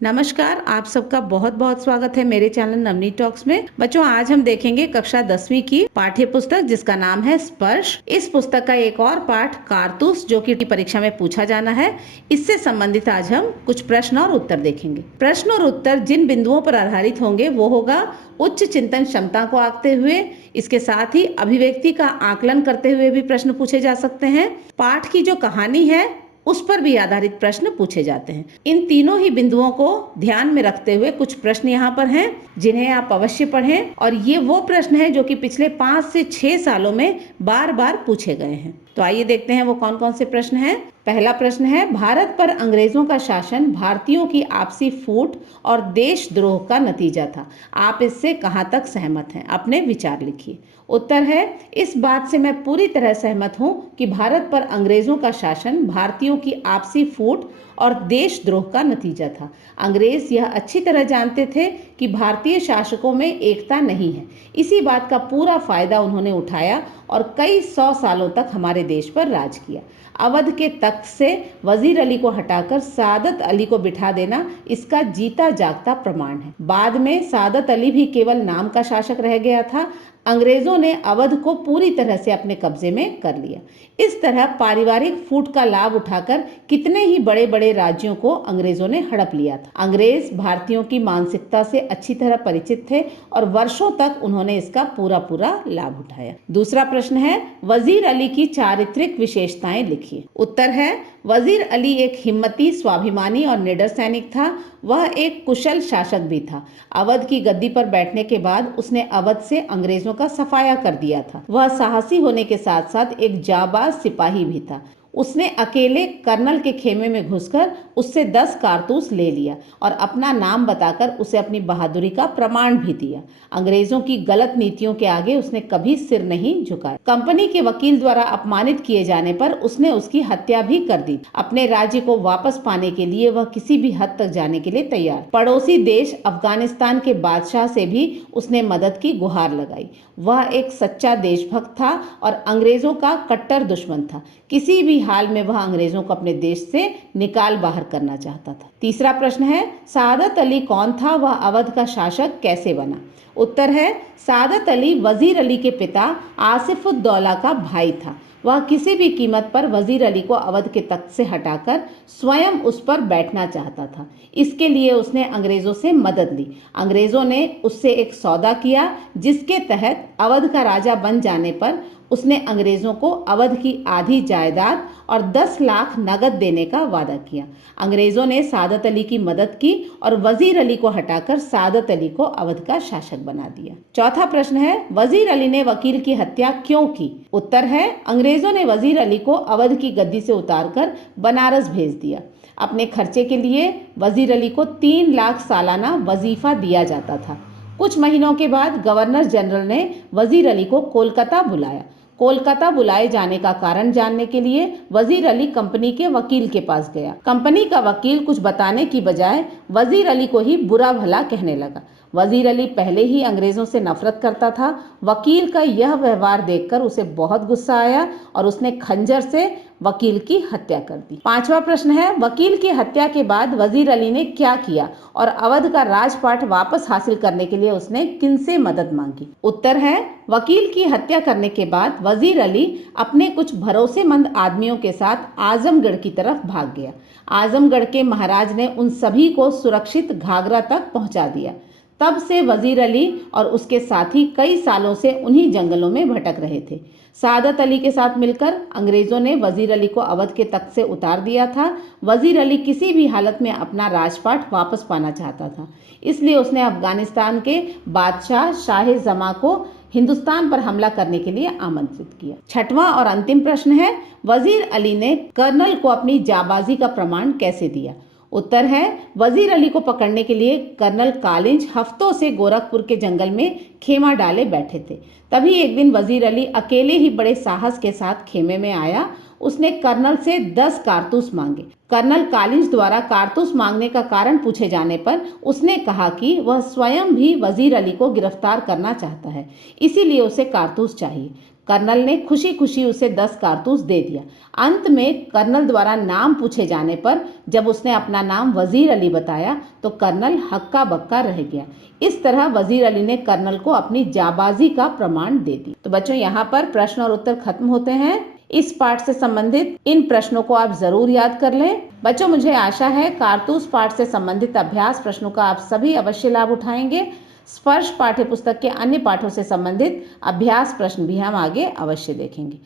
नमस्कार, आप सबका बहुत बहुत स्वागत है मेरे चैनल नवनीत टॉक्स में। बच्चों, आज हम देखेंगे कक्षा 10वीं की पाठ्य पुस्तक जिसका नाम है स्पर्श। इस पुस्तक का एक और पाठ कारतूस जो कि परीक्षा में पूछा जाना है, इससे संबंधित आज हम कुछ प्रश्न और उत्तर देखेंगे। प्रश्न और उत्तर जिन बिंदुओं पर आधारित होंगे वो होगा उच्च चिंतन क्षमता को आंकते हुए, इसके साथ ही अभिव्यक्ति का आकलन करते हुए भी प्रश्न पूछे जा सकते हैं। पाठ की जो कहानी है उस पर भी आधारित प्रश्न पूछे जाते हैं। इन तीनों ही बिंदुओं को ध्यान में रखते हुए कुछ प्रश्न यहाँ पर हैं जिन्हें आप अवश्य पढ़ें, और ये वो प्रश्न हैं जो कि पिछले 5 से 6 सालों में बार बार पूछे गए हैं। तो आइए देखते हैं वो कौन कौन से प्रश्न हैं। पहला प्रश्न है, भारत पर अंग्रेजों का शासन भारतीयों की आपसी फूट और देशद्रोह का नतीजा था। आप इससे कहाँ तक सहमत हैं? अपने विचार लिखिए। उत्तर है, इस बात से मैं पूरी तरह सहमत हूँ कि भारत पर अंग्रेजों का शासन भारतीयों की आपसी फूट और देशद्रोह का नतीजा था। अंग्रेज यह अच्छी तरह जानते थे कि भारतीय शासकों में एकता नहीं है। इसी बात का पूरा फायदा उन्होंने उठाया और कई 100 सालों तक हमारे देश पर राज किया। अवध के तख्त से वजीर अली को हटाकर सादत अली को बिठा देना इसका जीता जागता प्रमाण है। बाद में सादत अली भी केवल नाम का शासक रह गया था। अंग्रेजों ने अवध को पूरी तरह से अपने कब्जे में कर लिया। इस तरह पारिवारिक फूट का लाभ उठाकर कितने ही बड़े बड़े राज्यों को अंग्रेजों ने हड़प लिया था। अंग्रेज भारतीयों की मानसिकता से अच्छी तरह परिचित थे और वर्षों तक उन्होंने इसका पूरा पूरा लाभ उठाया। दूसरा प्रश्न है, वजीर अली की चारित्रिक विशेषताएं लिखिए। उत्तर है, वजीर अली एक हिम्मती, स्वाभिमानी और निडर सैनिक था। वह एक कुशल शासक भी था। अवध की गद्दी पर बैठने के बाद उसने अवध से अंग्रेजों का सफाया कर दिया था। वह साहसी होने के साथ साथ एक जाबाज सिपाही भी था। उसने अकेले कर्नल के खेमे में घुसकर उससे 10 कारतूस ले लिया और अपना नाम बताकर उसे अपनी बहादुरी का प्रमाण भी दिया। अंग्रेजों की गलत नीतियों के आगे उसने कभी सिर नहीं झुकाया। कंपनी के वकील द्वारा अपमानित किए जाने पर उसने उसकी हत्या भी कर दी। अपने राज्य को वापस पाने के लिए वह किसी भी हद तक जाने के लिए तैयार। पड़ोसी देश अफगानिस्तान के बादशाह से भी उसने मदद की गुहार लगाई। वह एक सच्चा देशभक्त था और अंग्रेजों का कट्टर दुश्मन था। किसी भी हाल में वह अंग्रेजों को अपने देश से निकाल बाहर करना चाहता था। तीसरा प्रश्न है, सादत अली कौन था? वह अवध का शासक कैसे बना? उत्तर है, सादत अली वजीर अली के पिता आसिफुद्दौला का भाई था। वह किसी भी कीमत पर वजीर अली को अवध के तख्त से हटाकर स्वयं उस पर बैठना चाहता था। इसके लिए उसने अंग्रेजों से मदद ली। अंग्रेजों ने उससे एक सौदा किया जिसके तहत अवध का राजा बन जाने पर उसने अंग्रेजों को अवध की आधी जायदाद और 10 लाख नगद देने का वादा किया। अंग्रेजों ने सादत अली की मदद की और वजीर अली को हटाकर सादत अली को अवध का शासक बना दिया। चौथा प्रश्न है, वजीर अली ने वकील की हत्या क्यों की? उत्तर है, अंग्रेजों ने वजीर अली को अवध की गद्दी से उतारकर बनारस भेज दिया। अपने खर्चे के लिए वजीर अली को 3 लाख सालाना वजीफा दिया जाता था। कुछ महीनों के बाद गवर्नर जनरल ने वजीर अली को कोलकाता बुलाया। कोलकाता बुलाए जाने का कारण जानने के लिए वजीर अली कंपनी के वकील के पास गया। कंपनी का वकील कुछ बताने की बजाय वजीर अली को ही बुरा भला कहने लगा। वजीर अली पहले ही अंग्रेजों से नफरत करता था। वकील का यह व्यवहार देखकर उसे बहुत गुस्सा आया और उसने खंजर से वकील की हत्या कर दी। पांचवा प्रश्न है, वकील की हत्या के बाद वजीर अली ने क्या किया और अवध का राजपाट वापस हासिल करने के लिए उसने किनसे मदद मांगी? उत्तर है, वकील की हत्या करने के बाद वजीर अली अपने कुछ भरोसेमंद आदमियों के साथ आजमगढ़ की तरफ भाग गया। आजमगढ़ के महाराज ने उन सभी को सुरक्षित घाघरा तक पहुंचा दिया। तब से वजीर अली और उसके साथी कई सालों से उन्हीं जंगलों में भटक रहे थे। सादत अली के साथ मिलकर अंग्रेजों ने वजीर अली को अवध के तख्त से उतार दिया था। वजीर अली किसी भी हालत में अपना राजपाट वापस पाना चाहता था, इसलिए उसने अफगानिस्तान के बादशाह शाह जमा को हिंदुस्तान पर हमला करने के लिए आमंत्रित किया। छठवां और अंतिम प्रश्न है, वजीर अली ने कर्नल को अपनी जाबाजी का प्रमाण कैसे दिया? उत्तर है, वजीर अली को पकड़ने के लिए कर्नल कालिंज हफ्तों से गोरखपुर के जंगल में खेमा डाले बैठे थे। तभी एक दिन वजीर अली अकेले ही बड़े साहस के साथ खेमे में आया। उसने कर्नल से 10 कारतूस मांगे। कर्नल कालिंज द्वारा कारतूस मांगने का कारण पूछे जाने पर उसने कहा कि वह स्वयं भी वजीर अली को गिरफ्तार करना चाहता है, इसीलिए उसे कारतूस चाहिए। कर्नल ने खुशी खुशी उसे 10 कारतूस दे दिया। अंत में कर्नल द्वारा नाम पूछे जाने पर जब उसने अपना नाम वजीर अली बताया तो कर्नल हक्का बक्का रह गया। इस तरह वजीर अली ने कर्नल को अपनी जाबाजी का प्रमाण दे दी। तो बच्चों, यहाँ पर प्रश्न और उत्तर खत्म होते हैं। इस पाठ से संबंधित इन प्रश्नों को आप जरूर याद कर लें। बच्चों, मुझे आशा है कारतूस पाठ से संबंधित अभ्यास प्रश्नों का आप सभी अवश्य लाभ उठाएंगे। स्पर्श पाठ्य पुस्तक के अन्य पाठों से संबंधित अभ्यास प्रश्न भी हम आगे अवश्य देखेंगे।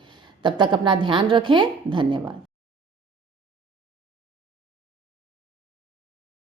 तब तक अपना ध्यान रखें। धन्यवाद।